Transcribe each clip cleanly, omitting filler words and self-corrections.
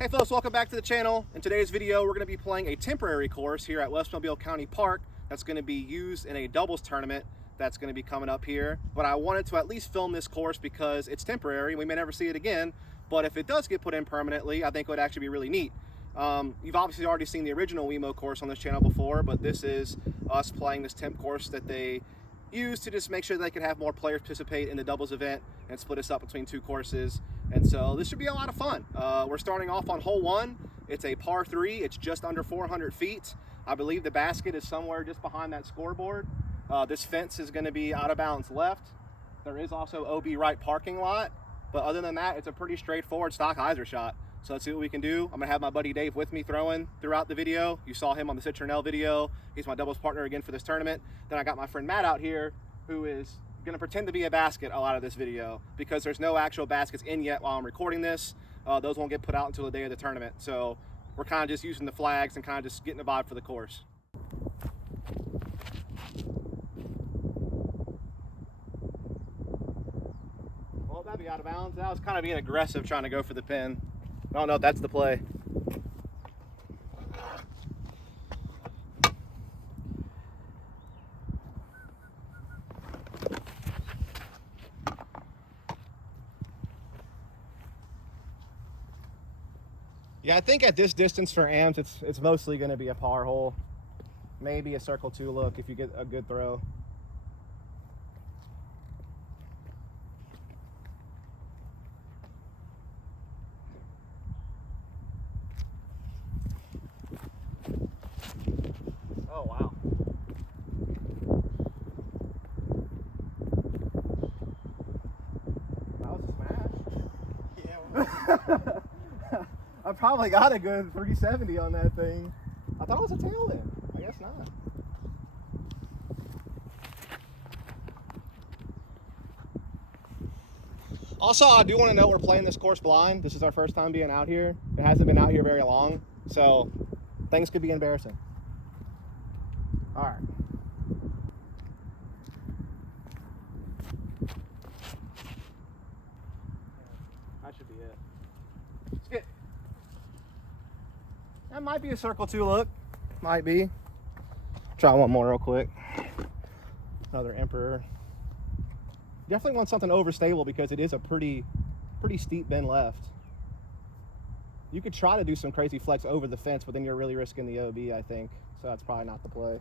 Hey folks, welcome back to the channel. In today's video, we're going to be playing a temporary course here at West Mobile County Park that's going to be used in a doubles tournament that's going to be coming up here. But I wanted to at least film this course because it's temporary. We may never see it again, but if it does get put in permanently, I think it would actually be really neat. You've obviously already seen the original WeMo course on this channel before, but this is us playing this temp course that they use to just make sure they can have more players participate in the doubles event and split us up between two courses. And so this should be a lot of fun. We're starting off on hole 1. It's a par 3. It's just under 400 feet. I believe the basket is somewhere just behind that scoreboard. This fence is going to be out of bounds left. There is also OB right parking lot. But other than that, it's a pretty straightforward stock hyzer shot. So let's see what we can do. I'm going to have my buddy Dave with me throwing throughout the video. You saw him on the Citronelle video. He's my doubles partner again for this tournament. Then I got my friend Matt out here, who is going to pretend to be a basket a lot of this video because there's no actual baskets in yet while I'm recording this. Those won't get put out until the day of the tournament. So we're kind of just using the flags and kind of just getting the vibe for the course. Well, that'd be out of bounds. That was kind of being aggressive trying to go for the pin. I don't know if that's the play. Yeah, I think at this distance for AMs, it's mostly going to be a par hole. Maybe a circle 2 look if you get a good throw. Oh, wow. That was a smash. Yeah. I probably got a good 370 on that thing. I thought it was a tail end. I guess not. Also, I do want to note we're playing this course blind. This is our first time being out here. It hasn't been out here very long, so things could be embarrassing. All right. That should be it. Skip. That might be a circle 2 look. Might be. Try one more real quick. Another Emperor. Definitely want something overstable because it is a pretty steep bend left. You could try to do some crazy flex over the fence, but then you're really risking the OB, I think. So that's probably not the play.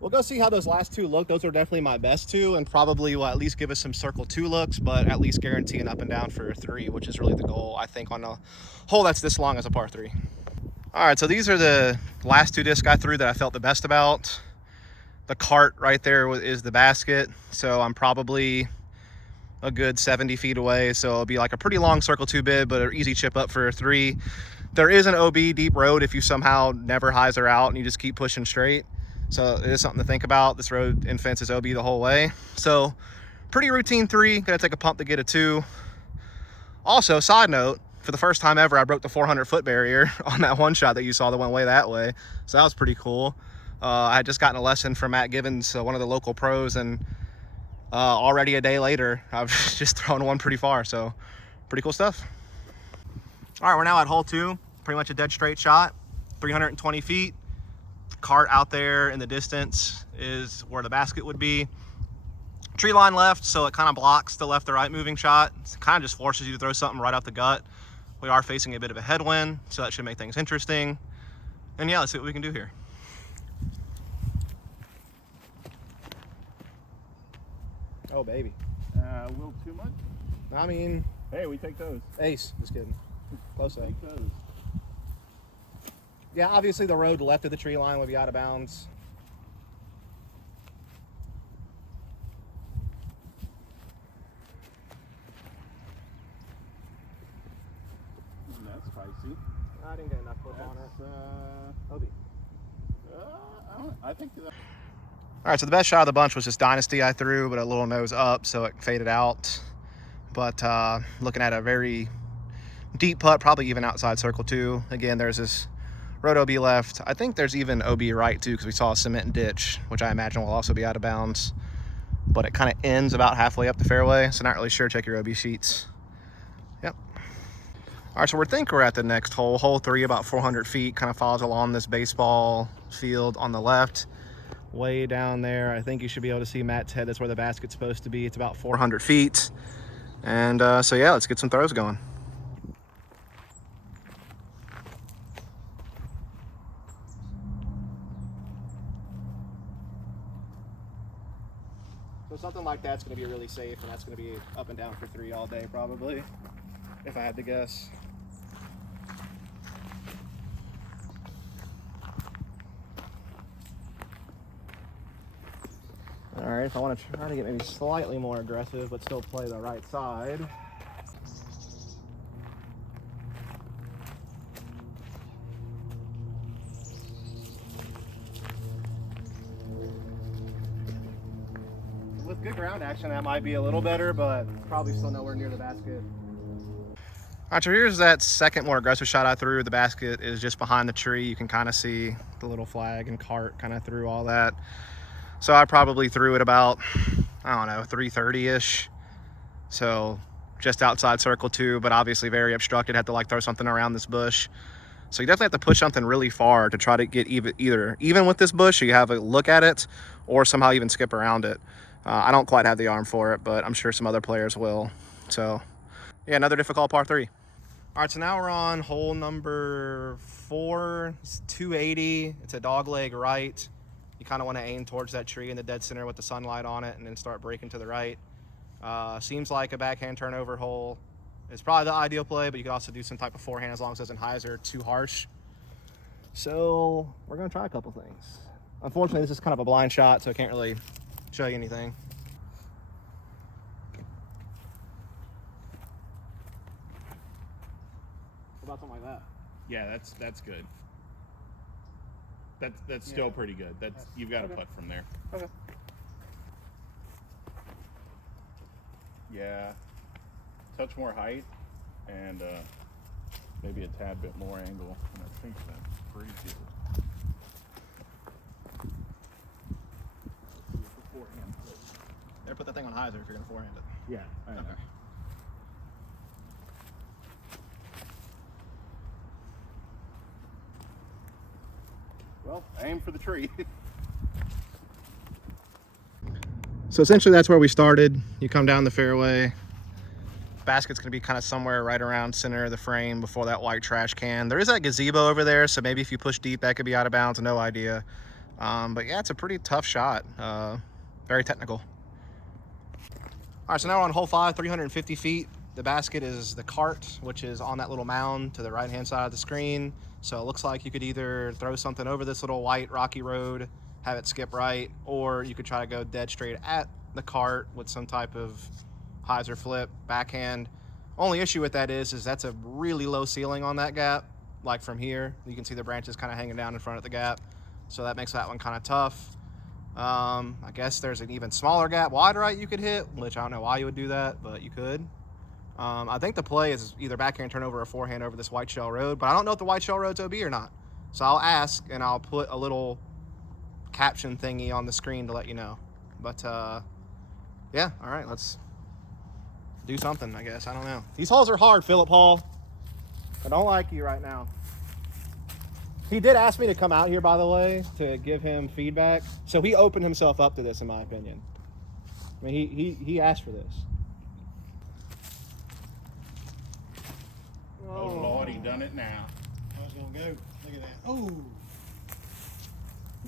We'll go see how those last 2 look. Those are definitely my best 2 and probably will at least give us some circle 2 looks, but at least guarantee an up and down for a 3, which is really the goal, I think, on a hole that's this long as a par 3. All right, so these are the last 2 discs I threw that I felt the best about. The cart right there is the basket, so I'm probably a good 70 feet away, so it'll be like a pretty long circle 2 bid, but an easy chip up for a 3. There is an OB deep road if you somehow never hyzer out and you just keep pushing straight. So it is something to think about. This road and fence is OB the whole way. So pretty routine 3, gonna take a pump to get a 2. Also, side note, for the first time ever, I broke the 400-foot barrier on that one shot that you saw that went way that way. So that was pretty cool. I had just gotten a lesson from Matt Gibbons, one of the local pros, and already a day later, I was just throwing one pretty far. So pretty cool stuff. All right, we're now at hole 2, pretty much a dead straight shot, 320 feet. Cart out there in the distance is where the basket would be. Tree line left, so it kind of blocks the left to right moving shot. It kind of just forces you to throw something right off the gut. We are facing a bit of a headwind, so that should make things interesting. And yeah, let's see what we can do here. Oh, baby. A little too much? I mean... Hey, we take those. Ace. Just kidding. Close take those. Yeah, obviously the road left of the tree line would be out of bounds. That's spicy. I didn't get enough flip on it. OB. I think that... All right, so the best shot of the bunch was this Dynasty I threw, but a little nose up, so it faded out. But looking at a very deep putt, probably even outside circle 2. Again, there's this road OB left. I think there's even OB right too, because we saw a cement ditch, which I imagine will also be out of bounds. But it kind of ends about halfway up the fairway, so not really sure. Check your OB sheets. Yep. All right, so we think we're at the next hole. Hole 3, about 400 feet, kind of follows along this baseball field on the left. Way down there, I think you should be able to see Matt's head. That's where the basket's supposed to be. It's about 400 feet. And so yeah, let's get some throws going. So something like that's going to be really safe, and that's going to be up and down for 3 all day probably, if I had to guess. All right, if I want to try to get maybe slightly more aggressive, but still play the right side. With good ground action, that might be a little better, but probably still nowhere near the basket. All right, so here's that second more aggressive shot I threw. The basket is just behind the tree. You can kind of see the little flag and cart kind of through all that. So I probably threw it about, I don't know, 330-ish. So just outside circle 2, but obviously very obstructed. Had to like throw something around this bush. So you definitely have to push something really far to try to get even with this bush, so you have a look at it, or somehow even skip around it. I don't quite have the arm for it, but I'm sure some other players will. So yeah, another difficult par 3. All right, so now we're on hole number 4. It's 280. It's a dog leg right. You kind of want to aim towards that tree in the dead center with the sunlight on it, and then start breaking to the right. Seems like a backhand turnover hole. It's probably the ideal play, but you can also do some type of forehand as long as it doesn't hyzer too harsh. So we're gonna try a couple things. Unfortunately, this is kind of a blind shot, so I can't really show you anything. What about something like that? Yeah, that's good. That's still pretty good. You've got a putt from there. Okay. Yeah, touch more height and maybe a tad bit more angle. And I think that's pretty good. Forehand, please. There, put that thing on hyzer if you're gonna forehand it. Yeah, I know. Okay. Well, aim for the tree. So essentially that's where we started. You come down the fairway. Basket's gonna be kind of somewhere right around center of the frame before that white trash can. There is that gazebo over there, so maybe if you push deep, that could be out of bounds, no idea. But yeah, it's a pretty tough shot. Very technical. All right, so now we're on hole 5, 350 feet. The basket is the cart, which is on that little mound to the right-hand side of the screen. So it looks like you could either throw something over this little white rocky road, have it skip right, or you could try to go dead straight at the cart with some type of hyzer flip, backhand. Only issue with that is that's a really low ceiling on that gap. Like from here, you can see the branches kind of hanging down in front of the gap. So that makes that one kind of tough. I guess there's an even smaller gap wide right you could hit, which I don't know why you would do that, but you could. I think the play is either backhand turnover or forehand over this white shell road, but I don't know if the white shell road's OB or not. So I'll ask, and I'll put a little caption thingy on the screen to let you know. But yeah, all right, let's do something, I guess. I don't know. These holes are hard, Philip Hall. I don't like you right now. He did ask me to come out here, by the way, to give him feedback. So he opened himself up to this, in my opinion. I mean, he asked for this. Oh Lord, he done it now. I was gonna go. Look at that. Oh.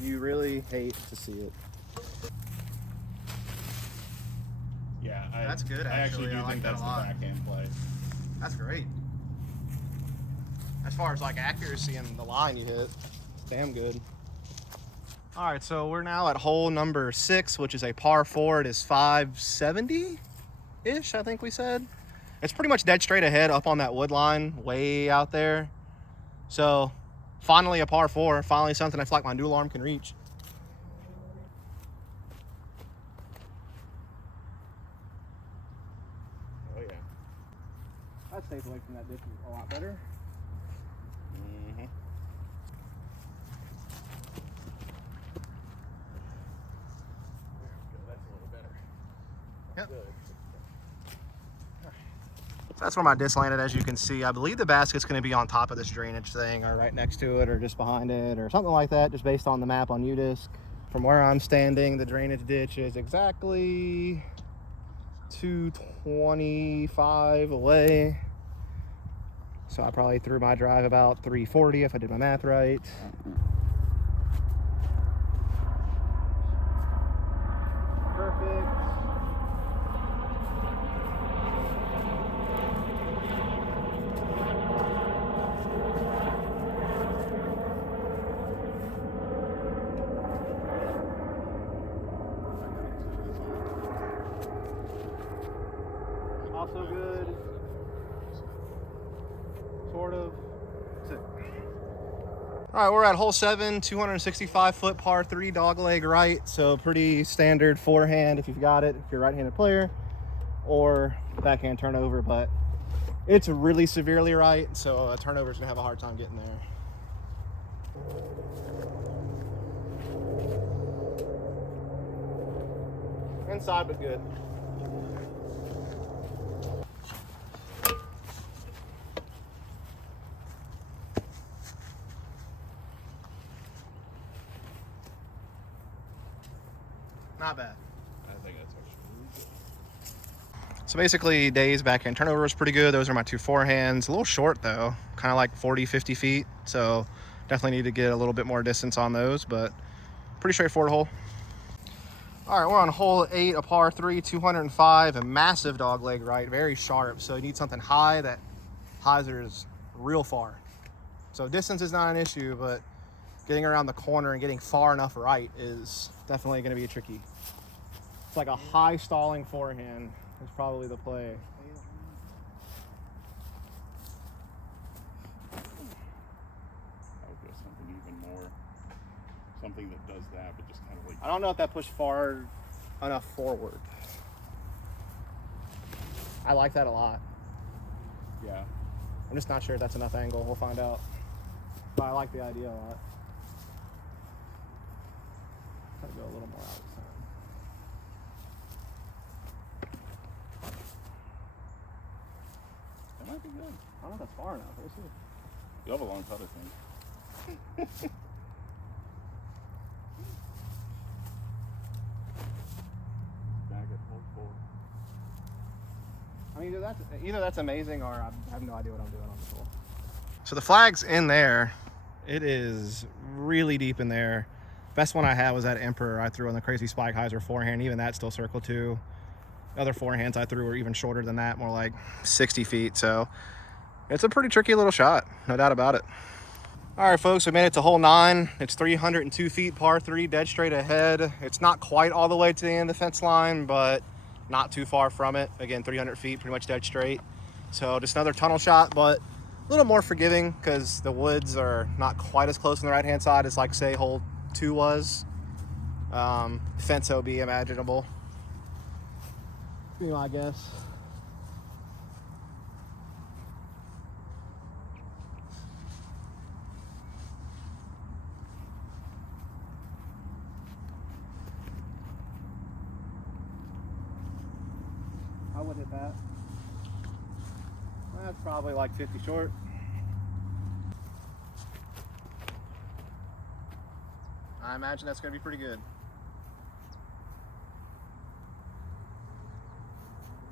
You really hate to see it. Yeah, That's good, I actually actually. do I like think that that's a the lot. backhand play. That's great. As far as like accuracy and the line you hit, damn good. All right, so we're now at hole number 6, which is a par 4. It is 570-ish, I think we said. It's pretty much dead straight ahead up on that wood line, way out there. So finally a par 4, finally something I feel like my new alarm can reach. Oh yeah. That stays away from that distance a lot better. Mm-hmm. Yep. So that's where my disc landed, as you can see. I believe the basket's going to be on top of this drainage thing, or right next to it, or just behind it, or something like that, just based on the map on UDisc. From where I'm standing, the drainage ditch is exactly 225 away. So I probably threw my drive about 340 if I did my math right. Perfect. Also good. Sort of. That's it. All right, we're at hole 7, 265-foot par 3 dogleg right. So pretty standard forehand if you've got it, if you're a right-handed player, or backhand turnover, but it's really severely right, so a turnover's gonna have a hard time getting there. Inside, but good. Not bad. I think that's actually really good. So basically, Day's backhand turnover was pretty good. Those are my 2 forehands. A little short, though. Kind of like 40, 50 feet. So definitely need to get a little bit more distance on those, but pretty straightforward hole. All right, we're on hole 8, a par 3, 205, a massive dogleg right, very sharp. So you need something high that hyzers real far. So distance is not an issue, but getting around the corner and getting far enough right is definitely going to be tricky. It's like a high stalling forehand is probably the play. I would go something even more, something that does that, but just kind of like. I don't know if that pushed far enough forward. I like that a lot. Yeah. I'm just not sure if that's enough angle. We'll find out. But I like the idea a lot. Try to go a little more outside. That might be good. I don't know if that's far enough. We'll see. You have a long putter thing. Back at hole 4. I mean, either that's amazing or I have no idea what I'm doing on this hole. So the flag's in there. It is really deep in there. Best one I had was that Emperor I threw on the crazy spike hyzer forehand. Even that still circle 2. Other forehands I threw were even shorter than that, more like 60 feet. So it's a pretty tricky little shot, no doubt about it. All right, folks, we made it to hole 9. It's 302 feet, par 3, dead straight ahead. It's not quite all the way to the end of the fence line, but not too far from it. Again, 300 feet, pretty much dead straight. So just another tunnel shot, but a little more forgiving because the woods are not quite as close on the right-hand side as, like, say, hole 2 was. Fence OB imaginable. You know, I guess. I would hit that. That's probably like 50 short. I imagine that's going to be pretty good.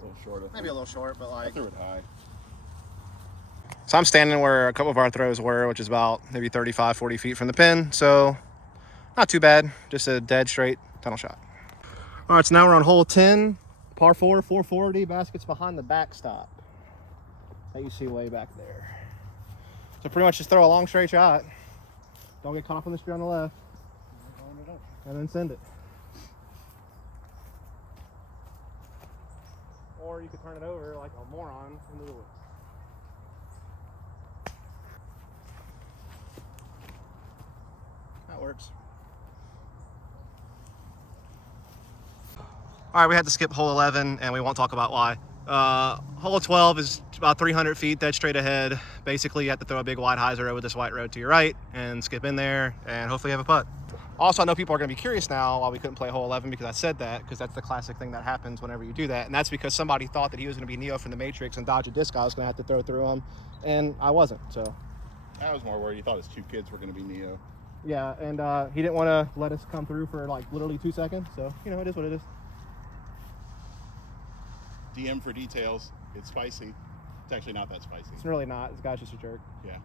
A little short. Maybe a little short, but I like. threw it high. So I'm standing where a couple of our throws were, which is about maybe 35, 40 feet from the pin. So not too bad. Just a dead straight tunnel shot. All right, so now we're on hole 10, par 4, 440. Basket's behind the backstop that you see way back there. So pretty much just throw a long straight shot. Don't get caught up on the street on the left. And then send it. Or you could turn it over like a moron into the woods. That works. All right, we had to skip hole 11 and we won't talk about why. Hole 12 is about 300 feet dead straight ahead. Basically, you have to throw a big wide hyzer over this white road to your right and skip in there and hopefully you have a putt. Also, I know people are going to be curious now why we couldn't play hole 11 because I said that, because that's the classic thing that happens whenever you do that. And that's because somebody thought that he was going to be Neo from the Matrix and dodge a disc I was going to have to throw through him. And I wasn't, so. I was more worried. He thought his 2 kids were going to be Neo. Yeah, and he didn't want to let us come through for like literally 2 seconds. So, you know, it is what it is. DM for details. It's spicy. It's actually not that spicy. It's really not. This guy's just a jerk. Yeah.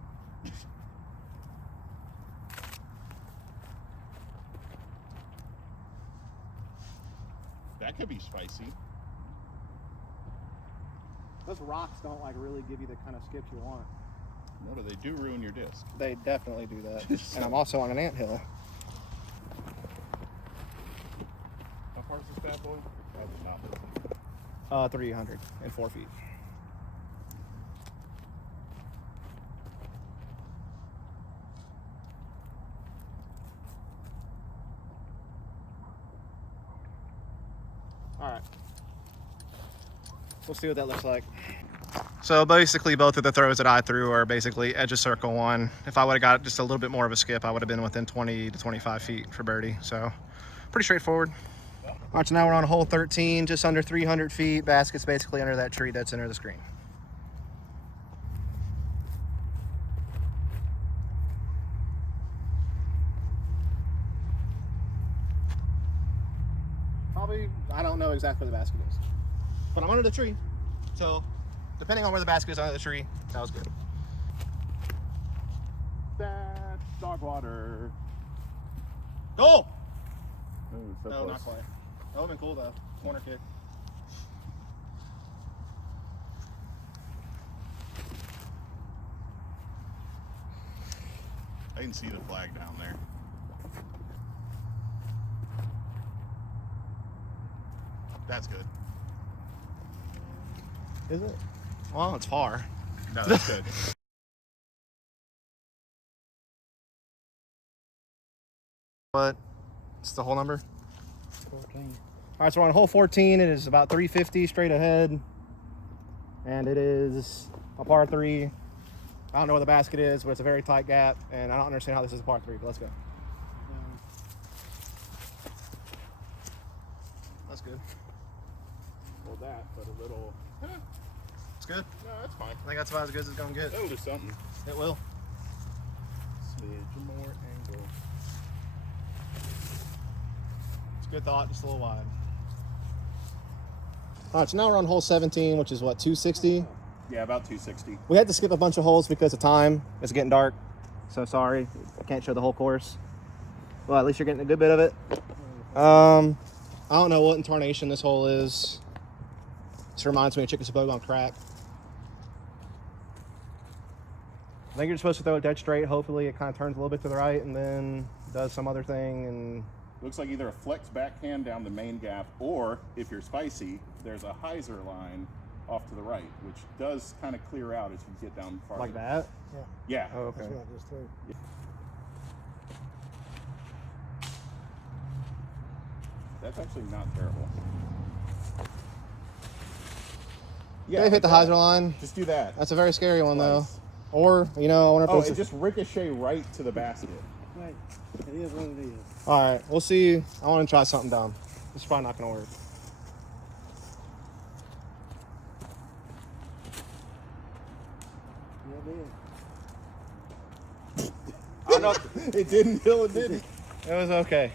That could be spicy. Those rocks don't like really give you the kind of skips you want. No, they do ruin your disc. They definitely do that. And I'm also on an anthill. How far is this bad boy? Probably not. 304 feet. All right. We'll see what that looks like. So basically both of the throws that I threw are basically edge of circle one. If I would have got just a little bit more of a skip, I would have been within 20 to 25 feet for birdie. So pretty straightforward. All right, so now we're on hole 13, just under 300 feet. Basket's basically under that tree dead center of the screen. Probably, I don't know exactly where the basket is, but I'm under the tree. So depending on where the basket is under the tree, that was good. That's dog water. Oh! Ooh, so No, close. not quite. That would've been cool though. Corner kick. I can see the flag down there. That's good. Is it? Well, it's far. No, that's good. But it's the whole number. 14. All right, so we're on hole 14. It is about 350 straight ahead. And it is a par 3. I don't know where the basket is, but it's a very tight gap. And I don't understand how this is a par 3, but let's go. That's good. Well, that, but a little. It's good. No, that's fine. I think that's about as good as it's going to get. That'll do something. It will. Smidge more angle. It's a good thought, just a little wide. All right, so now we're on hole 17, which is what, 260? Yeah, about 260. We had to skip a bunch of holes because of time. It's getting dark, so sorry. I can't show the whole course. Well, at least you're getting a good bit of it. I don't know what incarnation this hole is. This reminds me of Chickasapoga on crack. I think you're supposed to throw it dead straight. Hopefully it kind of turns a little bit to the right and then does some other thing. And Looks like either a flex backhand down the main gap, or if you're spicy, there's a hyzer line off to the right, which does kind of clear out as you get down farther. like that. Yeah. Oh, okay. That's what I just threw. That's actually not terrible. Yeah, hit the like that. hyzer line. Just do that. That's a very scary one though. Twice. Or, you know, I wonder if Oh, it's it just ricochet right to the basket. Wait, it is what it is. all right, we'll see. I want to try something dumb. This is probably not going to work. Yeah, it is. I don't know. It didn't till it didn't. It was okay.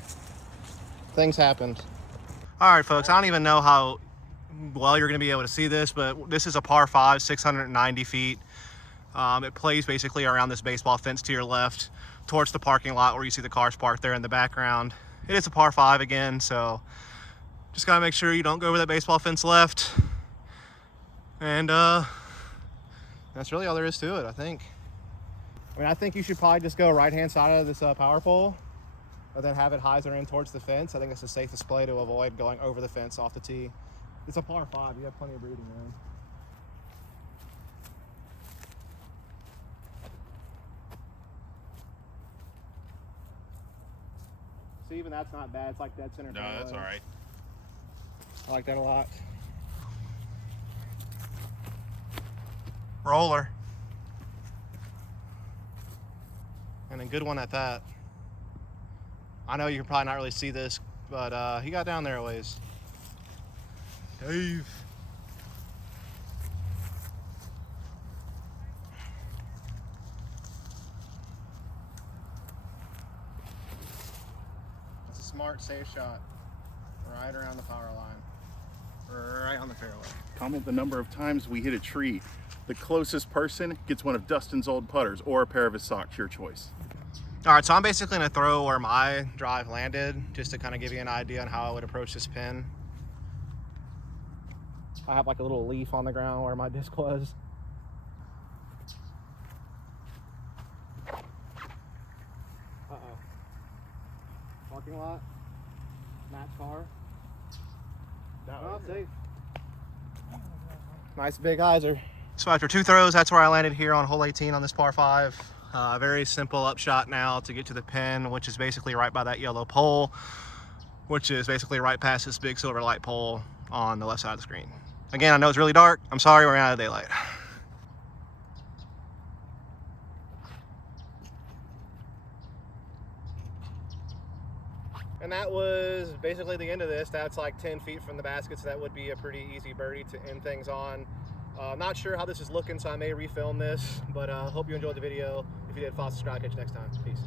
Things happened. All right, folks. I don't even know how well you're going to be able to see this, but this is a par 5, 690 feet. It plays basically around this baseball fence to your left towards the parking lot where you see the cars parked there in the background. It is a par 5 again, so just got to make sure you don't go over that baseball fence left. And that's really all there is to it, I think. I mean, I think you should probably just go right-hand side of this power pole, but then have it hyzer in towards the fence. I think it's the safest play to avoid going over the fence off the tee. It's a par 5. You have plenty of breathing room. See, even that's not bad. It's like dead center. No, that's all right. I like that a lot. Roller. And a good one at that. I know you can probably not really see this, but he got down there a ways. Dave. That's a smart, safe shot. Right around the power line. Right on the fairway. Comment the number of times we hit a tree. The closest person gets one of Dustin's old putters or a pair of his socks, your choice. All right, so I'm basically gonna throw where my drive landed, just to kind of give you an idea on how I would approach this pin. I have like a little leaf on the ground where my disc was. Uh-oh. Parking lot. Matt's car. Oh, safe. Nice big hyzer. So after 2 throws, that's where I landed here on hole 18 on this par 5. Very simple upshot now to get to the pin, which is basically right by that yellow pole, which is basically right past this big silver light pole on the left side of the screen. Again, I know it's really dark. I'm sorry, we're out of daylight. And that was basically the end of this. That's like 10 feet from the basket, so that would be a pretty easy birdie to end things on. Not sure how this is looking, so I may refilm this, but hope you enjoyed the video. If you did, follow, subscribe, catch you next time. Peace.